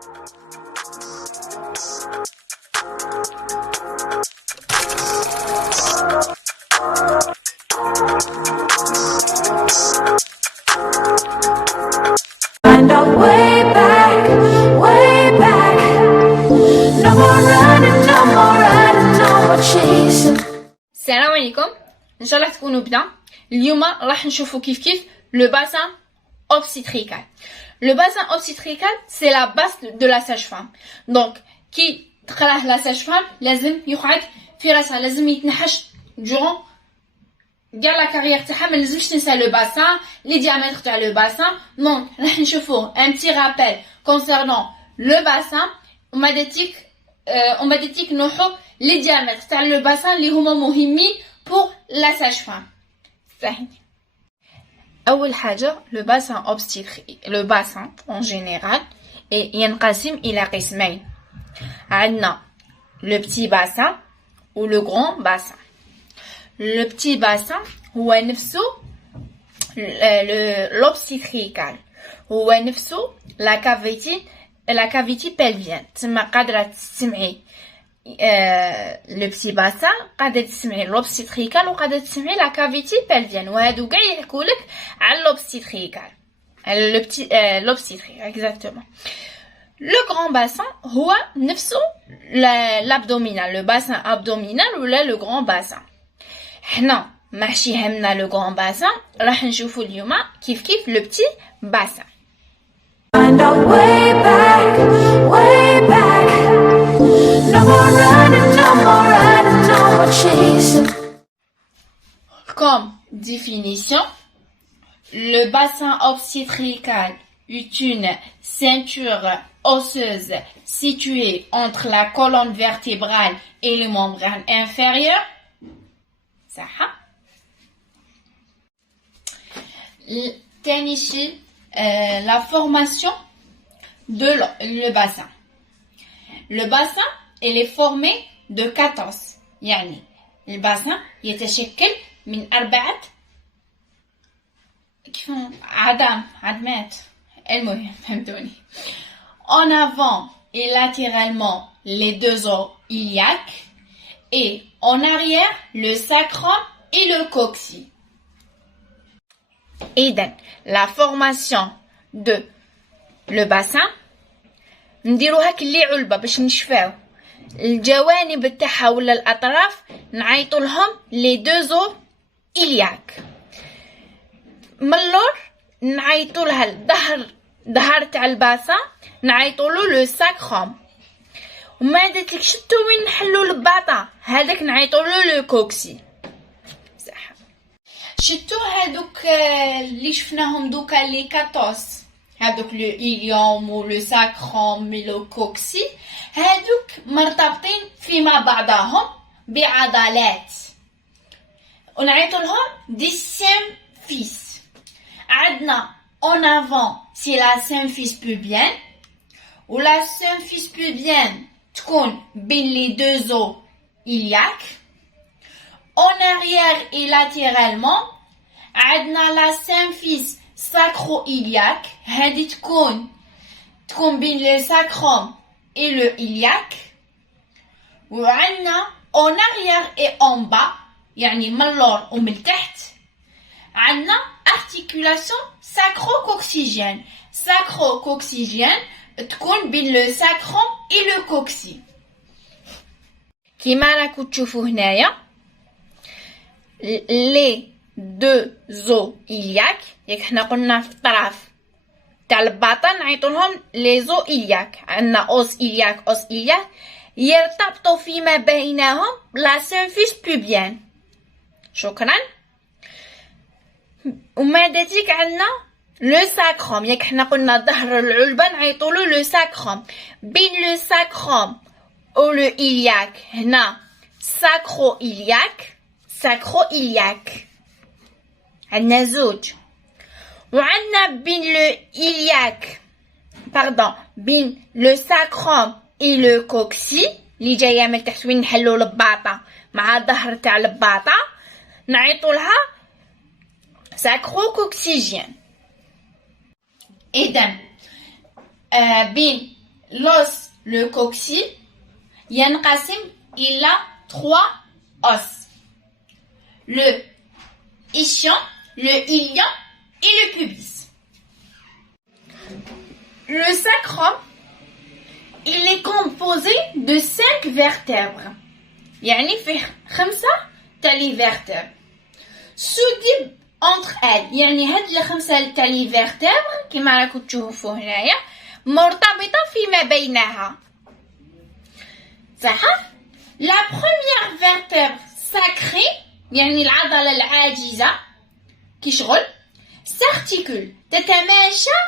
Find our way back, way back. No more running, no more riding, no more chasing. السلام عليكم، ان شاء الله تكونوا بدا. اليوم راح نشوفوا كيف لو باسان obstétrical. Le bassin obstétrical, c'est la base de la sage-femme. Donc, كي تقراه la sage-femme لازم يقعد في راسها، لازم يتنحش durant كاع لا كارير تاعها، ما لازمش تنسى لو باسان، لي ديامتر تاع لو باسان. دونك راح نشوفوا un petit rappel concernant le bassin. وما ديتيك نوحو لي ديامتر تاع لو باسان اللي هما مهمين pour la sage-femme. فهمتي؟ أول حاجة le bassin en général ينقسم إلى قسمين. عندنا le petit bassin ou le grand bassin. Le petit bassin هو نفسه l'obstétrical، هو نفسه la cavité pelvienne. تما قادرة تسمعي le petit bassin، قادرة تسمعي l'obstétrical، وقادرة تسمعي la cavité pelvienne، وهادو كاع يحكولك على l'obstétrical. L'obstétrical exactement. Le grand bassin هو نفسه l'abdominal، le bassin abdominal ولا le grand bassin. حنا ماشي همنا لو غران باسان، راح نشوفوا اليوم كيف لو بتي باسان. Find our way back, way back. No more running, no more riding, no more chasing. Comme définition, le bassin obstétrical est une ceinture osseuse située entre la colonne vertébrale et les membranes inférieures. صح. تاني شيء la formation de le bassin. Le bassin il est formé de 14. يعني الباسن يتشكل من 4 كيف عدمات. المهم فهمتوني. En avant et latéralement les deux os iliaques, et en arrière le sacrum et le coccyx. إذن la formation de le bassin نديروها كلي علبة باش نشفاو الجوانب تاعها ولا الأطراف، نعيطوا لهم les deux os iliaques. من اللور نعيطوا لها الظهر تاع الباسن، نعيطوا له le sacrum. وما درتلك شتو وين نحلو الباطا، هذاك نعيطوا له لو كوكسي. صح. شتو هذوك اللي شفناهم دوكا لي 14، هذوك لو إليوم و لو ساكروم و لو كوكسي، هذوك مرتبطين فيما بعضهم بعضلات، ونعيطوا لهم دي سيمفيس. عندنا en avant c'est la symphyse pubienne، و la symphyse pubienne تكون بين les deux os iliaques. En arrière et latéralement عندنا la symphyse sacro-iliaque، هذه تكون بين le sacrum et le iliaque. وعندنا en arrière et en bas يعني من اللور ومن تحت عندنا articulation sacro-coccygienne. Sacro-coccygienne تكون بين لو ساكروم اي لو كوكسي. كيما راكو تشوفوا هنايا لي دو زو إلياك، ياك حنا قلنا في الطرف تاع الباطن نعيطوا لهم لي زو إلياك. عندنا اوس إلياك يرتبطوا فيما بينهم لا سيمفيس بوبيان. شكرا. وماذا تيك عندنا لو ساكروم، ياك حنا قلنا ظهر العلبة نعيطوا له لو ساكروم. بين لو ساكروم و لو إلياك هنا ساكرو إلياك عندنا زوج. وعندنا بين لو إلياك بين لو ساكروم اي لو كوكسي اللي جايه من تحت وين نحلو الباطه مع ظهر تاع الباطه نعيطوا لها ساكرو كوكسيجين. إذن بين l'os, le coccyx, ينقسم إلى 3 os. Le ischion, le ilion et le pubis. Le sacrum, il est composé de 5 vertèbres. يعني فيه 5 تاع لي vertèbres. سودي entre elles. يعني هاد ال5 تاع لي vertèbres كيما راكم تشوفوا هنايا مرتبطة فيما بينها. صح؟ La première vertèbre sacrée يعني العضلة العاجزة كيشغل s'articule تتماشى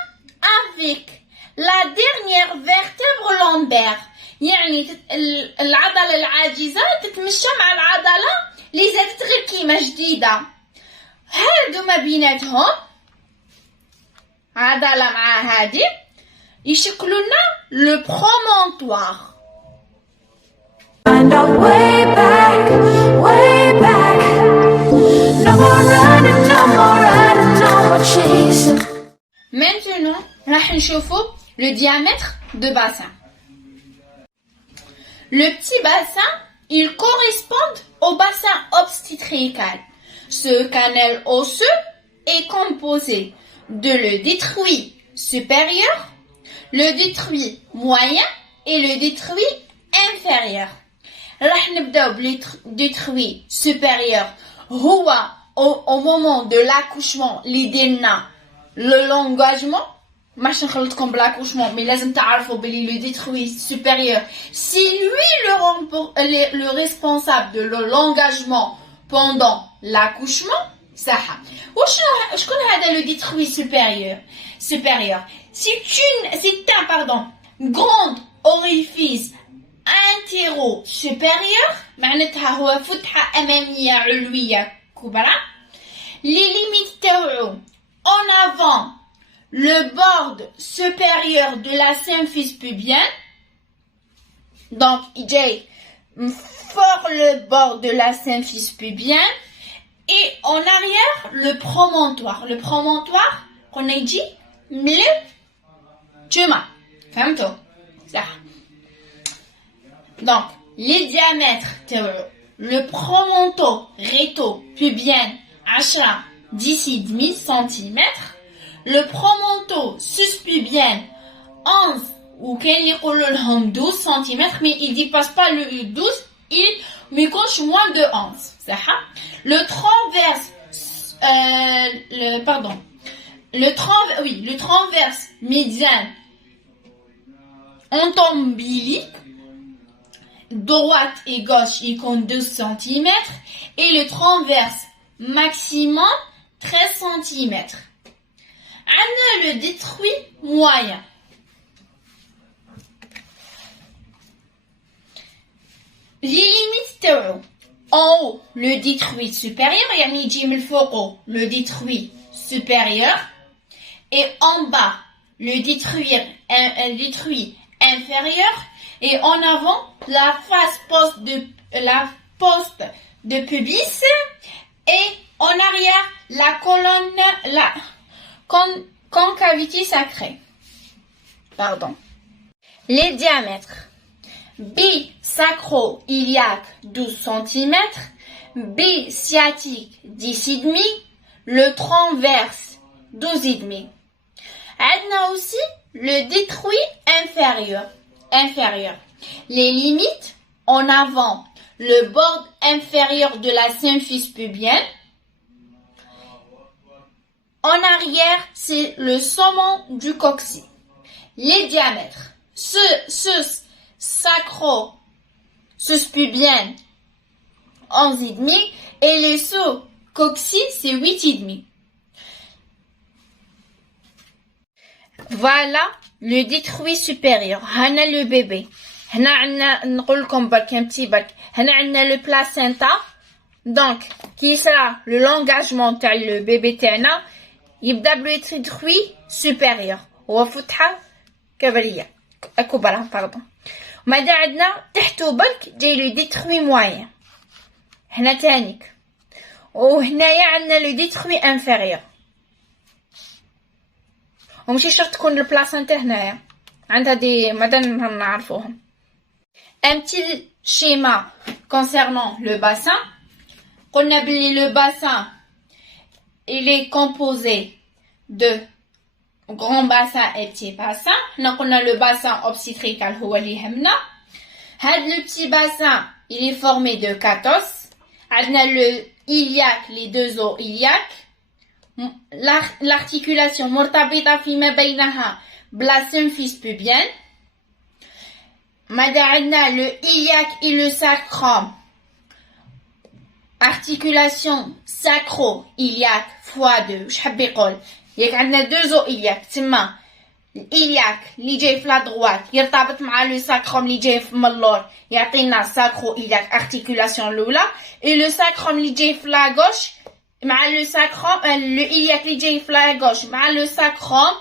avec la dernière vertèbre lombaire. يعني العضلة العاجزة تتمشى مع العضلة اللي زادت غير كيما جديدة. هادو ما بيناتهم عضلة مع هادي يشكلوا لنا لو promontoire. Find our way back, way back. No more running, no more riding, no more chasing. Maintenant, راح نشوفوا le diamètre de bassin. Le petit bassin, il correspond au bassin obstétrical. Ce canal osseux est composé de le détruit supérieur, le détruit moyen et le détruit inférieur. راح نبداو بالديتروي supérieur هو au moment de l'accouchement اللي ديرنا le l'engagement. ماش نخلطكم بالاكوشمون مي لازم تعرفوا بلي le détruit supérieur c'est lui le responsable de l'engagement pendant l'accouchement. صح. شكون هذا le détruit supérieur c'est un grand orifice antéro supérieur معناتها هو فتحة أمامية علوية كبرى. les limites تاوعو en avant le bord supérieur de la symphyse pubienne. Donc il جاي fort le bord de la symphyse pubienne et en arrière le promontoire. Le promontoire qu'on a dit من الجمع. فهمتوا؟ صح. Donc, les diamètres تاوعو le promonto recto pubien 10 cm, le promonto suspubien 11 ou كاين يقولوا لهم 12 cm mais il dépasse pas le 12, il mais compte moins de 11. صح. Le transverse le transverse médian entombilique droite et gauche il compte 2 cm et le transverse maximum 13 cm. عندنا le détruit moyen. Les limites تاوعو en haut le détruit supérieur يعني يجي من الفوق le détruit supérieur et en bas le détruit inférieur et en avant la poste de pubis et en arrière la colonne concavité sacrée. Pardon. Les diamètres. B sacro-iliaque 12 cm, B sciatique 10,5, le transverse 12,5. On a aussi le détruit inférieur. Les limites en avant le bord inférieur de la symphyse pubienne. En arrière, c'est le sommet du coccyx. Les diamètres. Sacro-suspubienne 11,5 et les sous-coccyx c'est 8,5. Voilà le détruit supérieur. هنا le bébé. هنا عندنا نقول لكم برك un petit برك. هنا عندنا le placenta. Donc qui sera le l'engagement تاع le bébé تاعنا يبدا بلو détruit supérieur. هو فتحة كبرية. كبرى pardon. وماذا عندنا تحته برك جاي لو ديتروي موين. هنا تانيك وهنايا عندنا لو ديتروي انفيريور ومشي شرط تكون البلاسنتا هنايا عندها دي مادام نعرفوهم. Un petit schéma concernant le bassin. قلنا بلي le bassin il est composé de grand bassin et petit bassin. حنا قلنا le bassin obstétrical هو اللي يهمنا. هاد le petit bassin il est formé de 14. عندنا le iliaque, les deux os iliaques. L'articulation مرتبطة فيما بينها بلا symphyse pubienne. ماذا عندنا le iliaque et le sacrum. Articulation sacro-iliaque fois 2. واش حاب يقول ياك عندنا deux os iliaques تما الإلياك اللي جاي في لا دروات يرتبط مع لو ساكروم اللي جاي من اللور يعطينا ساكرو إلياك ارتيكولاسيون الاولى اي لو ساكروم اللي جاي في لا غوش مع لو ساكروم لو إلياك اللي جاي في لا غوش مع لو ساكروم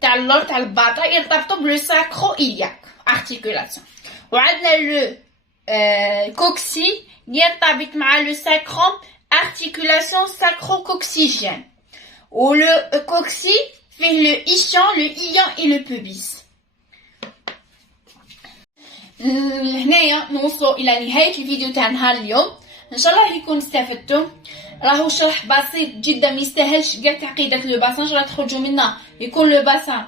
تاع اللور تاع الباطا يرتبطوا بلو ساكرو إلياك ارتيكولاسيون. وعندنا لو كوكسي يرتبط مع لو ساكروم articulation sacro-coccygène. Ou le coccyx fait le ischion, le ilion et le pubis. هنايا نوصلوا الى نهايه الفيديو تاع نهار اليوم. ان شاء الله يكون استفدتم. راهو شرح بسيط جدا ما يستاهلش كاع تعقيدات لو باسان. ان شاء الله تخرجوا منا يكون لو باسان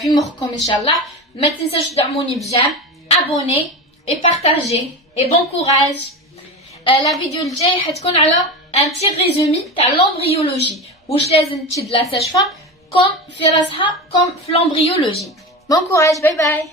في مخكم ان شاء الله. ما تنساش تدعموني بجيم ابوني et partager et bon courage. لا فيديو الجاي حتكون على ان تي ريزومي تاع l'embryologie واش لازم تشد لا ساج فام كوم في راسها كوم في l'embryologie. Bon courage, bye bye.